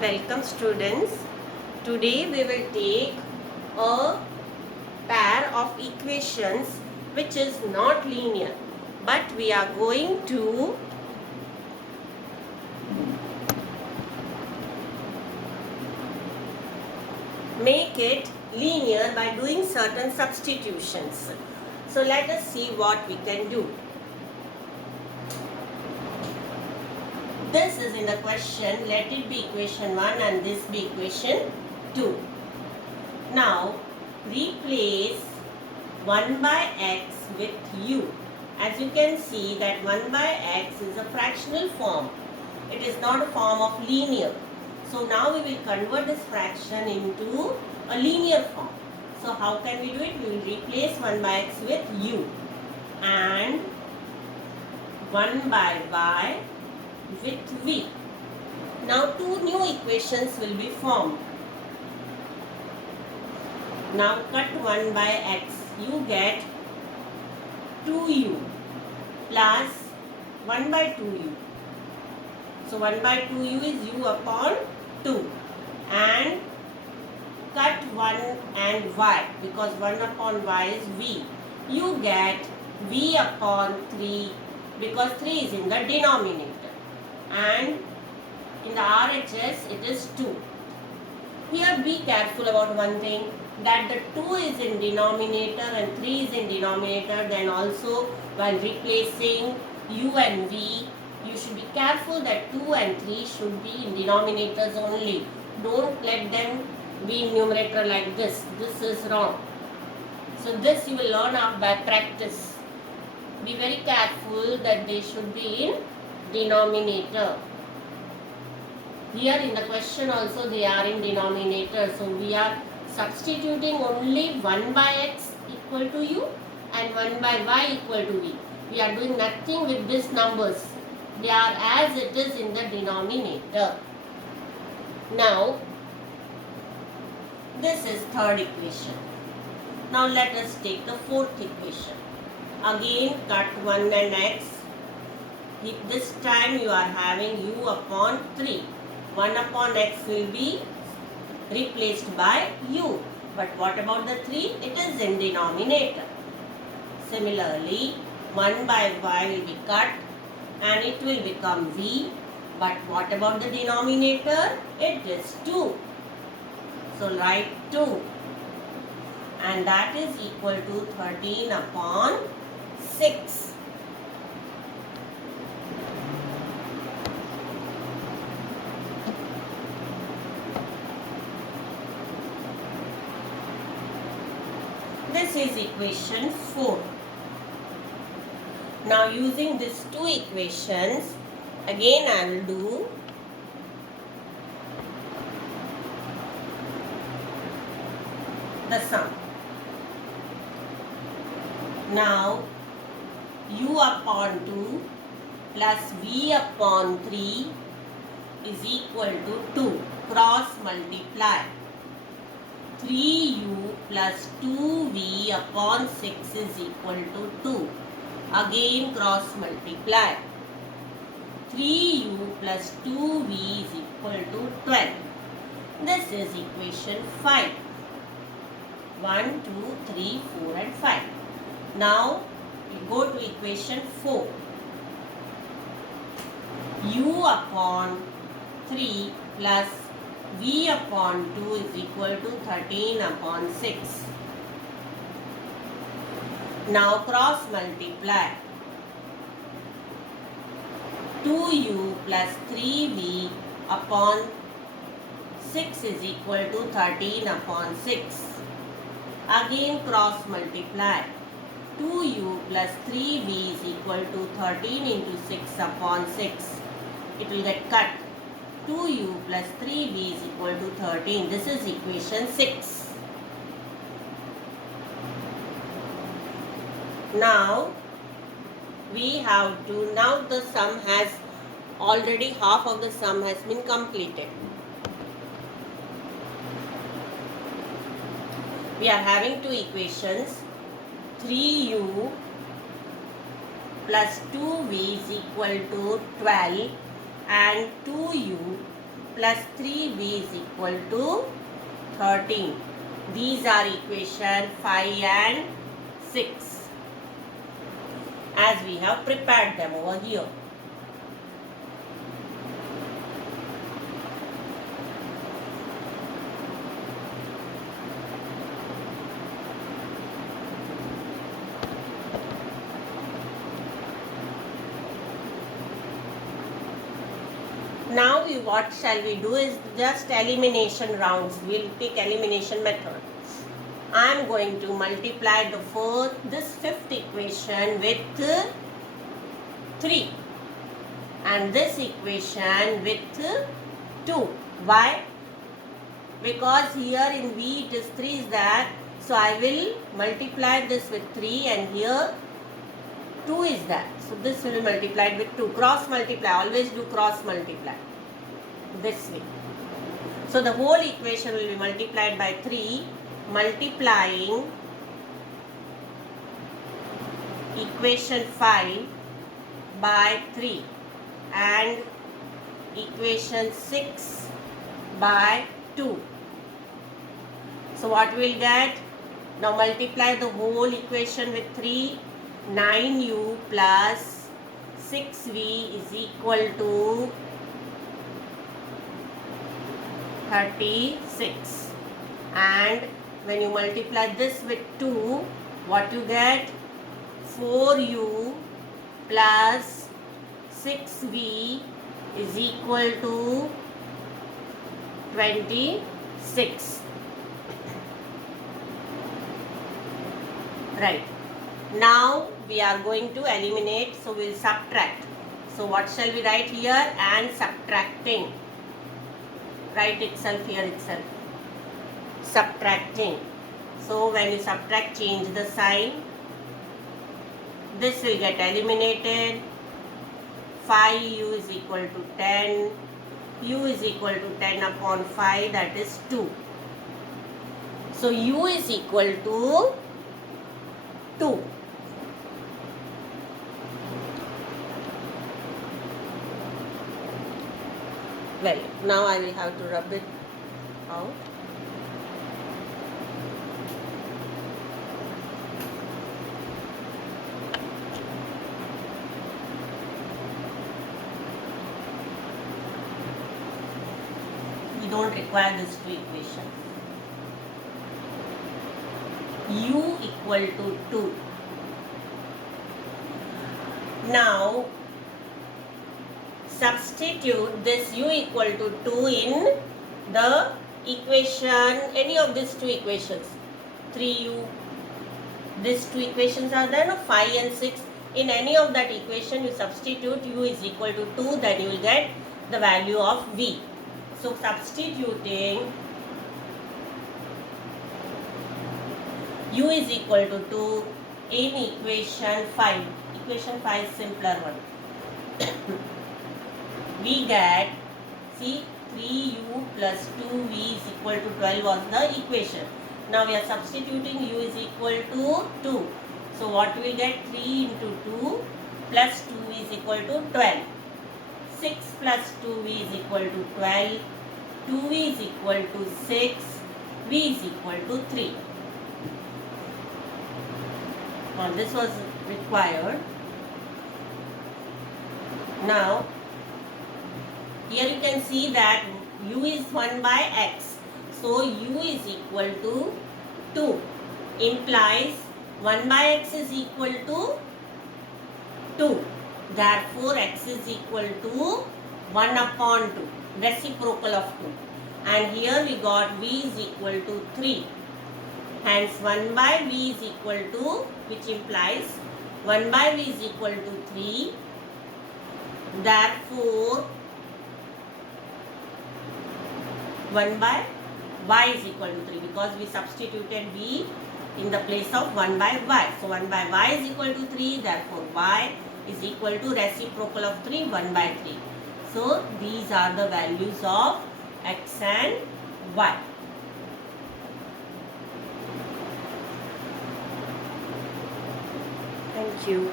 Welcome students. Today we will take a pair of equations which is not linear, but we are going to make it linear by doing certain substitutions. So let us see what we can do. This is in the question, let it be equation 1 and this be equation 2. Now replace 1 by x with u. As you can see that 1 by x is a fractional form. It is not a form of linear. So now we will convert this fraction into a linear form. So how can we do it? We will replace 1 by x with u and 1 by y with v. Now two new equations will be formed. Now cut 1 by x. You get 2u plus 1 by 2u. So 1 by 2u is u upon 2 and cut 1 and y because 1 upon y is v. You get v upon 3 because 3 is in the denominator and in the RHS it is 2. Here be careful about one thing, that the 2 is in denominator and 3 is in denominator. Then also while replacing u and v, you should be careful that 2 and 3 should be in denominators only. Don't let them be in numerator like this. This is wrong. So this you will learn out by practice. Be very careful that they should be in denominator. Here in the question also they are in denominator. So we are substituting only 1 by x equal to u and 1 by y equal to v. We are doing nothing with these numbers. They are as it is in the denominator. Now this is third equation. Now let us take the fourth equation. Again cut 1 and x. This time you are having u upon 3. 1 upon x will be replaced by u. But what about the 3? It is in denominator. Similarly, 1 by y will be cut and it will become v. But what about the denominator? It is 2. So write 2. And that is equal to 13 upon 6. This is equation 4. Now using these two equations, again I will do the sum. Now u upon 2 plus v upon 3 is equal to 2. Cross multiply. 3u plus 2v upon 6 is equal to 2. Again cross multiply. 3u plus 2v is equal to 12. This is equation 5. 1, 2, 3, 4 and 5. Now we go to equation 4. U upon 3 plus v upon 2 is equal to 13 upon 6. Now cross multiply. 2u plus 3v upon 6 is equal to 13 upon 6. Again cross multiply. 2u plus 3v is equal to 13 into 6 upon 6. It will get cut. 2u plus 3v is equal to 13. This is equation 6. Now we have to, now the sum has already, half of the sum has been completed. We are having two equations. 3u plus 2v is equal to 12 and 2u plus 3v is equal to 13. These are equation 5 and 6 as we have prepared them over here. Now what shall we do is just elimination rounds. We will pick elimination method. I am going to multiply this fifth equation with 3 and this equation with 2. Why? Because here in V it is 3 is there. So I will multiply this with 3 and here 2 is that. So this will be multiplied with 2. Cross multiply. Always do cross multiply. This way. So the whole equation will be multiplied by 3. Multiplying equation 5 by 3 and equation 6 by 2. So what we will get? Now multiply the whole equation with 3. 9u plus 6v is equal to 36. And when you multiply this with 2, what you get? 4u plus 6v is equal to 26. Right. Now we are going to eliminate, so we will subtract. So what shall we write here? And subtracting. Write itself here itself. Subtracting. So when you subtract, change the sign. This will get eliminated. 5u is equal to 10. U is equal to 10 upon 5, that is 2. So u is equal to 2. Well, now I will have to rub it out. We don't require these two equations. U equal to 2. Now, substitute this u equal to 2 in the equation, any of these two equations. 3u, these two equations are there, no? 5 and 6. In any of that equation, you substitute u is equal to 2, then you will get the value of v. So, substituting u is equal to 2 in equation 5. Equation 5 is simpler one. We get, see, 3u plus 2v is equal to 12 was the equation. Now we are substituting u is equal to 2. So what we get? 3 into 2 plus 2v is equal to 12. 6 plus 2v is equal to 12. 2v is equal to 6. v is equal to 3. Now this was required. Now here you can see that u is 1 by x. So u is equal to 2. Implies 1 by x is equal to 2. Therefore x is equal to 1 upon 2. Reciprocal of 2. And here we got v is equal to 3. Hence 1 by v is equal to, which implies 1 by v is equal to 3. Therefore 1 by y is equal to 3, because we substituted v in the place of 1 by y. So 1 by y is equal to 3, therefore y is equal to reciprocal of 3, 1 by 3. So these are the values of x and y. Thank you.